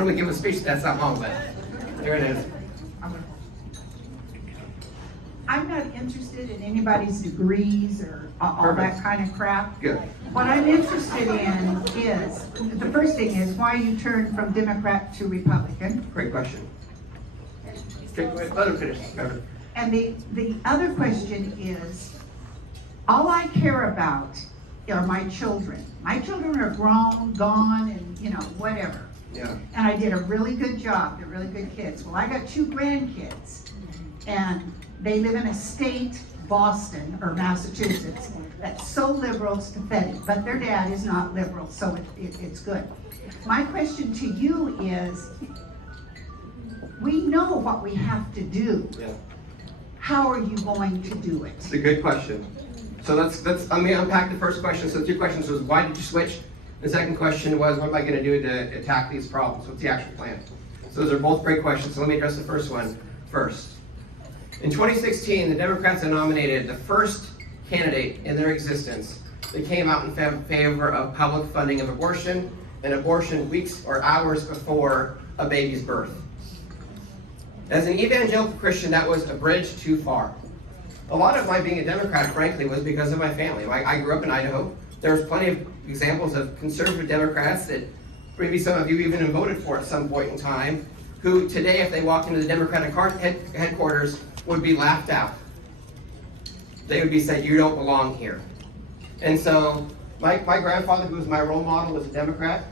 normally give a speech that's not long, but here it is. I'm not interested in anybody's degrees or all that kind of crap. Good. What I'm interested in is, the first thing is why you turned from Democrat to Republican. Great question. Okay, let him finish. And the other question is, all I care about are my children. My children are grown, gone, and whatever. Yeah. And I did a really good job. They're really good kids. Well, I got 2 grandkids, and they live in a state, Boston or Massachusetts, that's so liberal it's pathetic, but their dad is not liberal, so it's good. My question to you is, we know what we have to do. Yeah. How are you going to do it? It's a good question. So let me unpack the first question. So the 2 questions was, why did you switch? The second question was, what am I going to do to attack these problems? What's the action plan? So those are both great questions. So let me address the first one first. In 2016, the Democrats had nominated the first candidate in their existence that came out in favor of public funding of abortion, and abortion weeks or hours before a baby's birth. As an evangelical Christian, that was a bridge too far. A lot of my being a Democrat, frankly, was because of my family. I grew up in Idaho. There's plenty of examples of conservative Democrats that maybe some of you even voted for at some point in time, who today, if they walked into the Democratic headquarters, would be laughed out. They would be said, you don't belong here. And so, my grandfather, who was my role model, was a Democrat.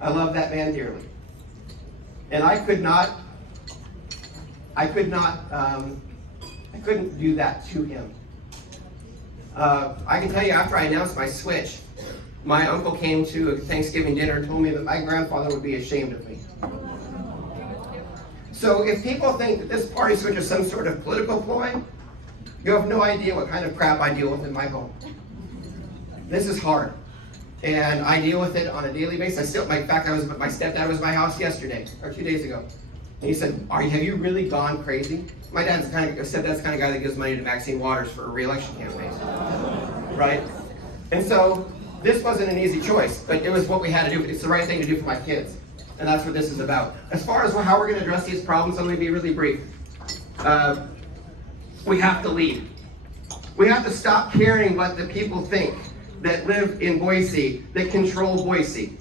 I love that man dearly. And I couldn't do that to him. I can tell you, after I announced my switch, my uncle came to a Thanksgiving dinner and told me that my grandfather would be ashamed of me. So if people think that this party switch is some sort of political ploy, you have no idea what kind of crap I deal with in my home. This is hard. And I deal with it on a daily basis. My stepdad was at my house yesterday, or 2 days ago. And he said, have you really gone crazy? My stepdad's the kind of guy that gives money to Maxine Waters for a re-election campaign. Right? And so, this wasn't an easy choice, but it was what we had to do. It's the right thing to do for my kids. And that's what this is about. As far as how we're going to address these problems, I'm going to be really brief. We have to lead. We have to stop caring what the people think that live in Boise, that control Boise.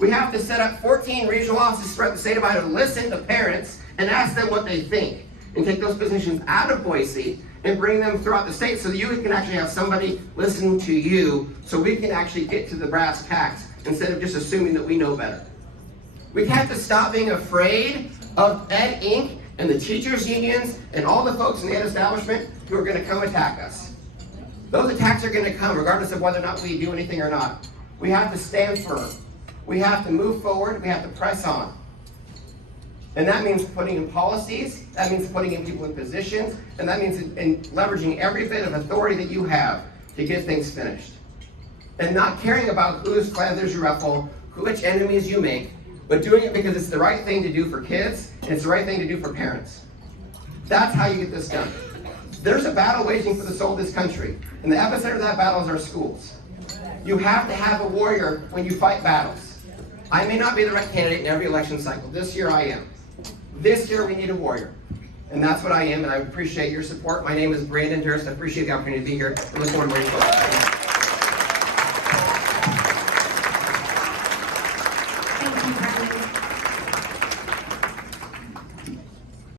We have to set up 14 regional offices throughout the state of Idaho to listen to parents and ask them what they think, and take those positions out of Boise and bring them throughout the state so that you can actually have somebody listen to you, so we can actually get to the brass tacks instead of just assuming that we know better. We have to stop being afraid of Ed Inc. and the teachers' unions and all the folks in the ed establishment who are going to come attack us. Those attacks are going to come regardless of whether or not we do anything or not. We have to stand firm. We have to move forward. We have to press on. And that means putting in policies. That means putting in people in positions. And that means in leveraging every bit of authority that you have to get things finished. And not caring about whose feathers you ruffle, which enemies you make, but doing it because it's the right thing to do for kids, and it's the right thing to do for parents. That's how you get this done. There's a battle waging for the soul of this country, and the epicenter of that battle is our schools. You have to have a warrior when you fight battles. I may not be the right candidate in every election cycle. This year I am. This year we need a warrior. And that's what I am, and I appreciate your support. My name is Brandon Durst. I appreciate the opportunity to be here. I look forward to waiting for you.